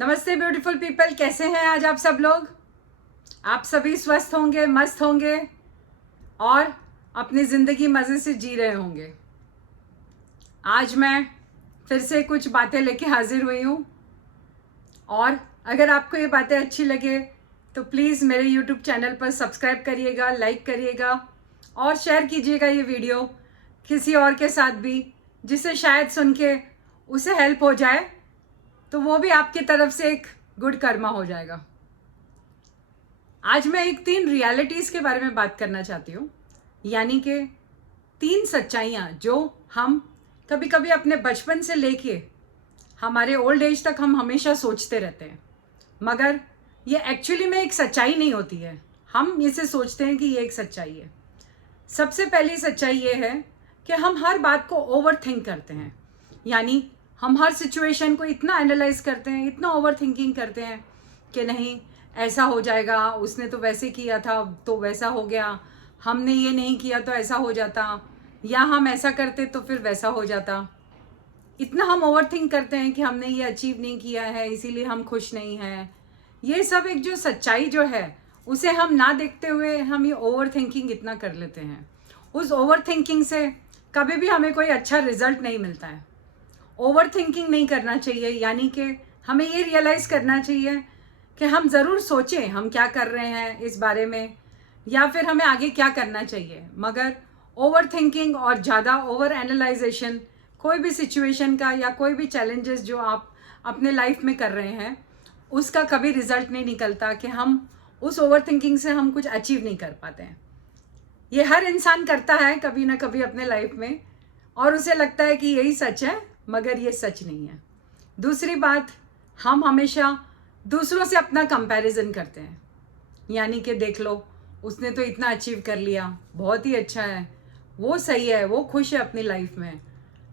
नमस्ते beautiful people, कैसे हैं आज आप सब लोग। आप सभी स्वस्थ होंगे, मस्त होंगे और अपनी ज़िंदगी मज़े से जी रहे होंगे। आज मैं फिर से कुछ बातें लेके हाजिर हुई हूँ और अगर आपको ये बातें अच्छी लगे तो प्लीज़ मेरे YouTube चैनल पर सब्सक्राइब करिएगा, लाइक करिएगा और शेयर कीजिएगा ये वीडियो किसी और के साथ भी, जिससे शायद सुन के उसे हेल्प हो जाए, तो वो भी आपकी तरफ से एक गुड कर्मा हो जाएगा। आज मैं एक 3 रियलिटीज़ के बारे में बात करना चाहती हूँ, यानी कि 3 सच्चाइयाँ जो हम कभी कभी अपने बचपन से लेके हमारे ओल्ड एज तक हम हमेशा सोचते रहते हैं, मगर ये एक्चुअली में एक सच्चाई नहीं होती है। हम इसे सोचते हैं कि ये एक सच्चाई है। सबसे पहली सच्चाई ये है कि हम हर बात को ओवर थिंक करते हैं, यानी हम हर सिचुएशन को इतना एनालाइज करते हैं, इतना ओवर थिंकिंग करते हैं कि नहीं ऐसा हो जाएगा, उसने तो वैसे किया था तो वैसा हो गया, हमने ये नहीं किया तो ऐसा हो जाता, या हम ऐसा करते तो फिर वैसा हो जाता। इतना हम ओवर थिंक करते हैं कि हमने ये अचीव नहीं किया है इसीलिए हम खुश नहीं हैं। ये सब एक जो सच्चाई जो है उसे हम ना देखते हुए हम ये ओवर थिंकिंग इतना कर लेते हैं। उस ओवर थिंकिंग से कभी भी हमें कोई अच्छा रिजल्ट नहीं मिलता है। ओवर थिंकिंग नहीं करना चाहिए, यानी कि हमें ये रियलाइज़ करना चाहिए कि हम ज़रूर सोचें हम क्या कर रहे हैं इस बारे में, या फिर हमें आगे क्या करना चाहिए, मगर ओवर थिंकिंग और ज़्यादा ओवर एनालाइजेशन कोई भी सिचुएशन का या कोई भी चैलेंजेस जो आप अपने लाइफ में कर रहे हैं उसका कभी रिज़ल्ट नहीं निकलता कि हम उस ओवर थिंकिंग से हम कुछ अचीव नहीं कर पाते हैं। ये हर इंसान करता है कभी ना कभी अपने लाइफ में, और उसे लगता है कि यही सच है, मगर ये सच नहीं है। दूसरी बात, हम हमेशा दूसरों से अपना कंपैरिजन करते हैं, यानी कि देख लो उसने तो इतना अचीव कर लिया, बहुत ही अच्छा है, वो सही है, वो खुश है अपनी लाइफ में,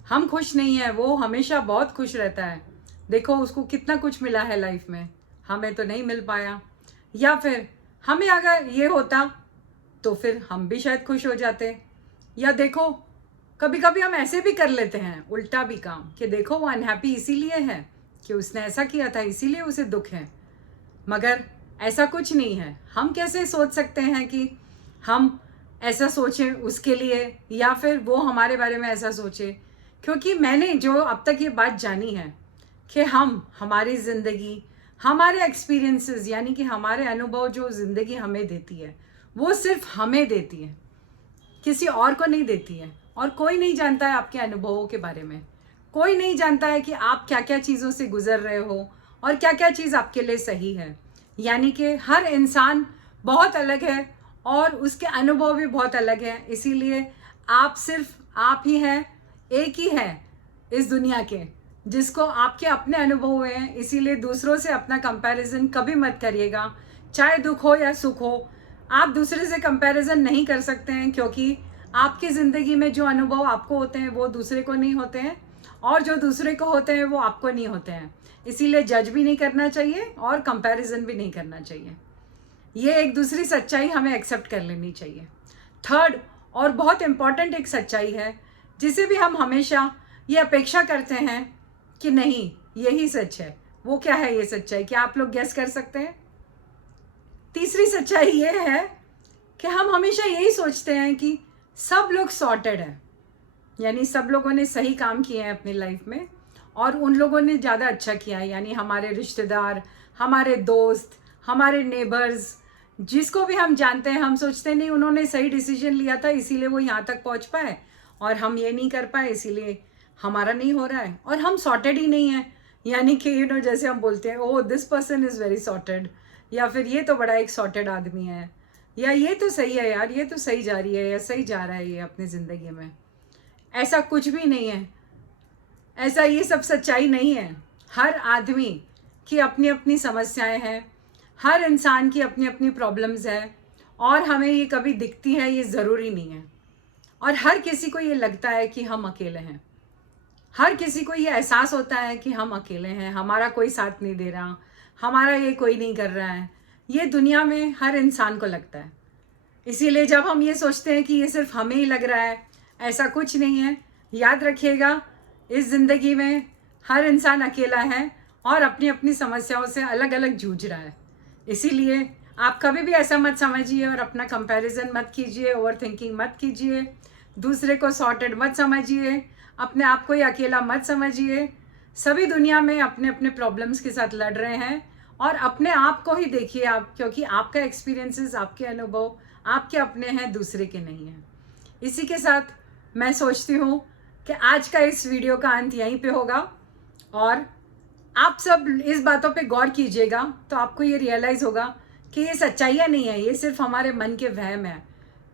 हम खुश नहीं है, वो हमेशा बहुत खुश रहता है, देखो उसको कितना कुछ मिला है लाइफ में, हमें तो नहीं मिल पाया। या फिर हमें अगर ये होता तो फिर हम भी शायद खुश हो जाते। या देखो कभी कभी हम ऐसे भी कर लेते हैं उल्टा भी काम कि देखो वो अनहैप्पी इसीलिए है कि उसने ऐसा किया था इसीलिए उसे दुख है, मगर ऐसा कुछ नहीं है। हम कैसे सोच सकते हैं कि हम ऐसा सोचें उसके लिए या फिर वो हमारे बारे में ऐसा सोचे, क्योंकि मैंने जो अब तक ये बात जानी है कि हम हमारी ज़िंदगी, हमारे एक्सपीरियंसेस, यानी कि हमारे अनुभव जो ज़िंदगी हमें देती है वो सिर्फ हमें देती है, किसी और को नहीं देती है। और कोई नहीं जानता है आपके अनुभवों के बारे में, कोई नहीं जानता है कि आप क्या क्या चीज़ों से गुजर रहे हो और क्या क्या चीज़ आपके लिए सही है। यानी कि हर इंसान बहुत अलग है और उसके अनुभव भी बहुत अलग हैं, इसीलिए आप सिर्फ आप ही हैं, एक ही है इस दुनिया के जिसको आपके अपने अनुभव हुए हैं। इसीलिए दूसरों से अपना कंपैरिजन कभी मत करिएगा, चाहे दुख हो या सुख हो। आप दूसरे से कंपैरिजन नहीं कर सकते हैं, क्योंकि आपकी ज़िंदगी में जो अनुभव आपको होते हैं वो दूसरे को नहीं होते हैं, और जो दूसरे को होते हैं वो आपको नहीं होते हैं। इसीलिए जज भी नहीं करना चाहिए और कंपैरिजन भी नहीं करना चाहिए। ये एक दूसरी सच्चाई हमें एक्सेप्ट कर लेनी चाहिए। थर्ड और बहुत इम्पॉर्टेंट एक सच्चाई है जिसे भी हम हमेशा ये अपेक्षा करते हैं कि नहीं यही सच है। वो क्या है ये सच्चाई, क्या आप लोग गेस कर सकते हैं? तीसरी सच्चाई ये है कि हम हमेशा यही सोचते हैं कि सब लोग सॉर्टेड है, यानी सब लोगों ने सही काम किए हैं अपनी लाइफ में और उन लोगों ने ज़्यादा अच्छा किया है, यानी हमारे रिश्तेदार, हमारे दोस्त, हमारे नेबर्स, जिसको भी हम जानते हैं, हम सोचते नहीं उन्होंने सही डिसीजन लिया था इसीलिए वो यहाँ तक पहुँच पाए और हम ये नहीं कर पाए इसीलिए हमारा नहीं हो रहा है, और हम सॉर्टेड ही नहीं है। यानी कि जैसे हम बोलते हैं oh this person is very sorted, या फिर ये तो बड़ा एक सॉर्टेड आदमी है, या ये तो सही है यार, ये तो सही जा रही है या सही जा रहा है ये अपनी ज़िंदगी में। ऐसा कुछ भी नहीं है, ऐसा ये सब सच्चाई नहीं है। हर आदमी की अपनी अपनी समस्याएं हैं, हर इंसान की अपनी अपनी प्रॉब्लम्स है, और हमें ये कभी दिखती है ये ज़रूरी नहीं है। और हर किसी को ये लगता है कि हम अकेले हैं, हर किसी को ये एहसास होता है कि हम अकेले हैं, हमारा कोई साथ नहीं दे रहा, हमारा ये कोई नहीं कर रहा है। ये दुनिया में हर इंसान को लगता है। इसीलिए जब हम ये सोचते हैं कि ये सिर्फ हमें ही लग रहा है, ऐसा कुछ नहीं है। याद रखिएगा इस ज़िंदगी में हर इंसान अकेला है और अपनी अपनी समस्याओं से अलग अलग जूझ रहा है। इसीलिए आप कभी भी ऐसा मत समझिए और अपना कंपैरिजन मत कीजिए, ओवर थिंकिंग मत कीजिए, दूसरे को सॉर्टेड मत समझिए, अपने आप को ही अकेला मत समझिए। सभी दुनिया में अपने अपने प्रॉब्लम्स के साथ लड़ रहे हैं और अपने आप को ही देखिए आप, क्योंकि आपका एक्सपीरियंसेस, आपके अनुभव आपके अपने हैं, दूसरे के नहीं हैं। इसी के साथ मैं सोचती हूँ कि आज का इस वीडियो का अंत यहीं पे होगा और आप सब इस बातों पे गौर कीजिएगा तो आपको ये रियलाइज़ होगा कि ये सच्चाइयाँ नहीं है, ये सिर्फ हमारे मन के वहम है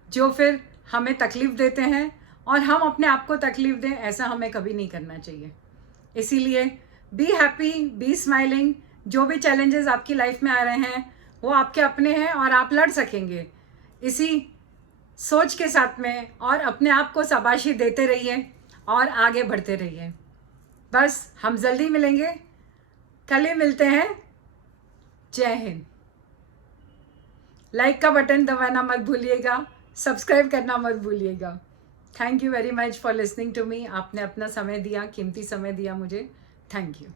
जो फिर हमें तकलीफ़ देते हैं और हम अपने आप को तकलीफ़ दें, ऐसा हमें कभी नहीं करना चाहिए। इसीलिए बी हैप्पी, बी स्माइलिंग। जो भी चैलेंजेस आपकी लाइफ में आ रहे हैं वो आपके अपने हैं और आप लड़ सकेंगे। इसी सोच के साथ में और अपने आप को शाबाशी देते रहिए और आगे बढ़ते रहिए। बस हम जल्दी मिलेंगे, कल ही मिलते हैं। जय हिंद। लाइक का बटन दबाना मत भूलिएगा, सब्सक्राइब करना मत भूलिएगा। Thank you very much for listening to me. आपने अपना समय दिया, कीमती समय दिया मुझे। Thank you.